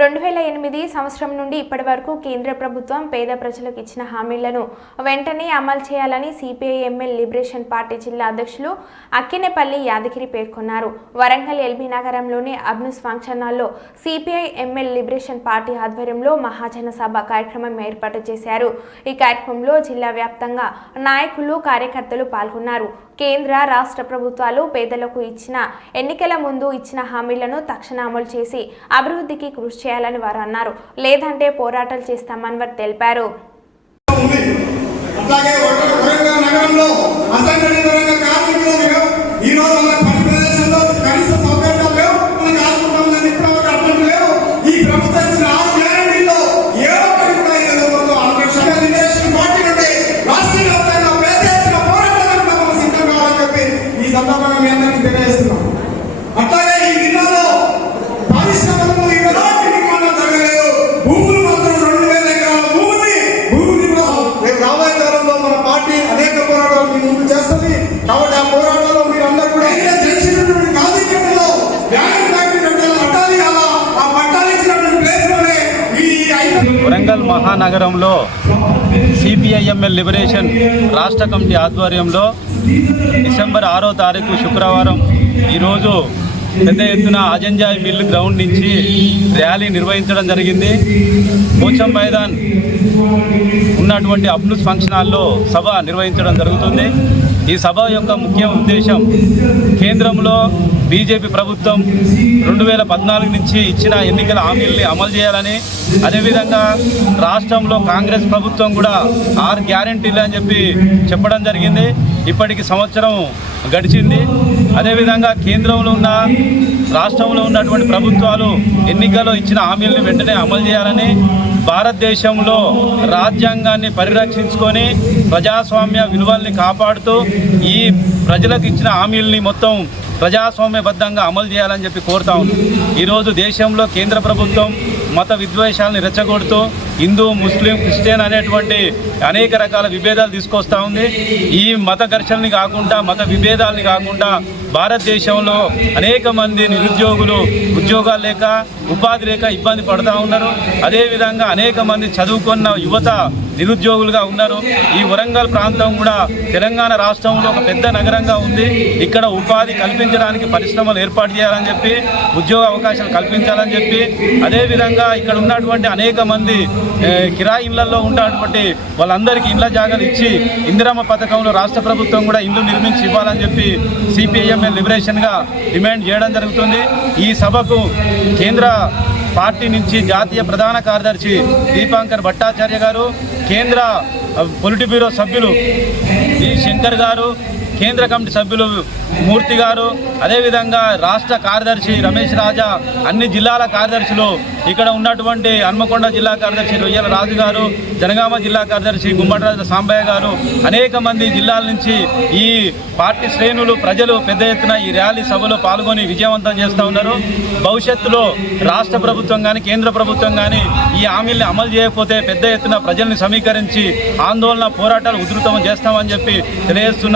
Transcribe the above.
రెండు వేల ఎనిమిది సంవత్సరం నుండి ఇప్పటి వరకు కేంద్ర ప్రభుత్వం పేద ప్రజలకు ఇచ్చిన హామీలను వెంటనే అమలు చేయాలని సిపిఐ ఎంఎల్ లిబరేషన్ పార్టీ జిల్లా అధ్యక్షులు అక్కినేపల్లి యాదగిరి పేర్కొన్నారు. వరంగల్ ఎల్బీ నగరంలోని అబ్నుస్ ఫంక్షన్ హాల్లో C P I M L liberation party ఆధ్వర్యంలో మహాజన సభ కార్యక్రమం ఏర్పాటు చేశారు. ఈ కార్యక్రమంలో జిల్లా వ్యాప్తంగా నాయకులు కార్యకర్తలు పాల్గొన్నారు. కేంద్ర రాష్ట్ర ప్రభుత్వాలు పేదలకు ఇచ్చిన ఎన్నికల ముందు ఇచ్చిన హామీలను తక్షణ అమలు చేసి అభివృద్ధికి కృషి చేయాలని వారు అన్నారు. లేదంటే పోరాటాలు చేస్తామని వారు తెలిపారు. నగరంలో అసంఘటిత రంగ కార్మికులు ఈ రోజు సందర్భంగా మీ అందరికీ తెలియజేస్తున్నాం. అట్లాగే ఈ జిల్లాలో పారిశ్రామికలు ఎలాంటి నిర్మాణం జరగలేదు. భూములు మాత్రం రెండు వేల ఎకరాల భూమిని భూమి రేపు రాబోయే కాలంలో మన పార్టీ అనేక పోరాటాలు మీ ముందు చేస్తుంది. కాబట్టి ఆ పోరాటాల్లో అందరూ కూడా ఏదైతే తెలిసినటువంటి కాజీపేటలో వ్యాయామ ఫ్యాక్టరీ కట్టాలి పట్టాలి అలా. ఆ పట్టాలు ఇచ్చినటువంటి ప్లేస్ ఈ వరంగల్ మహానగరంలో C P I M L liberation రాష్ట్ర కమిటీ ఆధ్వర్యంలో డిసెంబర్ ఆరో తారీఖు శుక్రవారం ఈరోజు పెద్ద ఎత్తున అజంజాయ్ మిల్ గ్రౌండ్ నుంచి ర్యాలీ నిర్వహించడం జరిగింది. పోచం మైదాన్ ఉన్నటువంటి అబ్లూస్ ఫంక్షన్ హాల్లో సభ నిర్వహించడం జరుగుతుంది. ఈ సభ యొక్క ముఖ్య ఉద్దేశం కేంద్రంలో బీజేపీ ప్రభుత్వం రెండు వేల పద్నాలుగు నుంచి ఇచ్చిన ఎన్నికల హామీల్ని అమలు చేయాలని అదేవిధంగా రాష్ట్రంలో కాంగ్రెస్ ప్రభుత్వం కూడా ఆరు గ్యారంటీలు అని చెప్పి చెప్పడం జరిగింది. ఇప్పటికి సంవత్సరం గడిచింది. అదేవిధంగా కేంద్రంలో ఉన్న రాష్ట్రంలో ఉన్నటువంటి ప్రభుత్వాలు ఎన్నికల్లో ఇచ్చిన హామీలను వెంటనే అమలు చేయాలని భారతదేశంలో రాజ్యాంగాన్ని పరిరక్షించుకొని ప్రజాస్వామ్య విలువల్ని కాపాడుతూ ఈ ప్రజలకు ఇచ్చిన హామీల్ని మొత్తం ప్రజాస్వామ్యబద్ధంగా అమలు చేయాలని చెప్పి కోరుతా ఉన్నాం. ఈరోజు దేశంలో కేంద్ర ప్రభుత్వం మత విద్వేషాలను రెచ్చగొడుతూ హిందూ ముస్లిం క్రిస్టియన్ అనేటువంటి అనేక రకాల విభేదాలు తీసుకొస్తా ఉంది. ఈ మత ఘర్షణని కాకుండా మత విభేదాలని కాకుండా భారతదేశంలో అనేక మంది నిరుద్యోగులు ఉద్యోగాలు లేక ఉపాధి లేక ఇబ్బంది పడుతూ ఉన్నారు. అదేవిధంగా అనేక మంది చదువుకున్న యువత నిరుద్యోగులుగా ఉన్నారు. ఈ వరంగల్ ప్రాంతం కూడా తెలంగాణ రాష్ట్రంలో ఒక పెద్ద నగరంగా ఉంది. ఇక్కడ ఉపాధి కల్పించడానికి పరిశ్రమలు ఏర్పాటు చేయాలని చెప్పి ఉద్యోగ అవకాశాలు కల్పించాలని చెప్పి అదేవిధంగా ఇక్కడ ఉన్నటువంటి అనేక మంది కిరాయి ఇళ్ళలో ఉన్నటువంటి వాళ్ళందరికీ ఇండ్ల జాగాలు ఇచ్చి ఇందిరమ్మ పథకంలో రాష్ట్ర ప్రభుత్వం కూడా ఇల్లు నిర్మించి ఇవ్వాలని చెప్పి సిపిఐఎంఎల్ లిబరేషన్గా డిమాండ్ చేయడం జరుగుతుంది. ఈ సభకు కేంద్ర పార్టీ నుంచి జాతీయ ప్రధాన కార్యదర్శి దీపాంకర్ భట్టాచార్య గారు కేంద్ర పొలిటి బ్యూరో సభ్యులు జి శంకర్ గారు కేంద్ర కమిటీ సభ్యులు మూర్తి గారు అదేవిధంగా రాష్ట్ర కార్యదర్శి రమేష్ రాజా అన్ని జిల్లాల కార్యదర్శులు ఇక్కడ ఉన్నటువంటి హన్మకొండ జిల్లా కార్యదర్శి రొయ్యల రాజు గారు జనగామ జిల్లా కార్యదర్శి గుమ్మటరాజు సాంబయ్య గారు అనేక మంది జిల్లాల నుంచి ఈ పార్టీ శ్రేణులు ప్రజలు పెద్ద ఎత్తున ఈ ర్యాలీ సభలో పాల్గొని విజయవంతం చేస్తూ ఉన్నారు. భవిష్యత్తులో రాష్ట్ర ప్రభుత్వం కానీ కేంద్ర ప్రభుత్వం కానీ ఈ హామీల్ని అమలు చేయకపోతే పెద్ద ఎత్తున ప్రజల్ని సమీకరించి ఆందోళన పోరాటాలు ఉధృతం చేస్తామని చెప్పి తెలియజేస్తున్నారు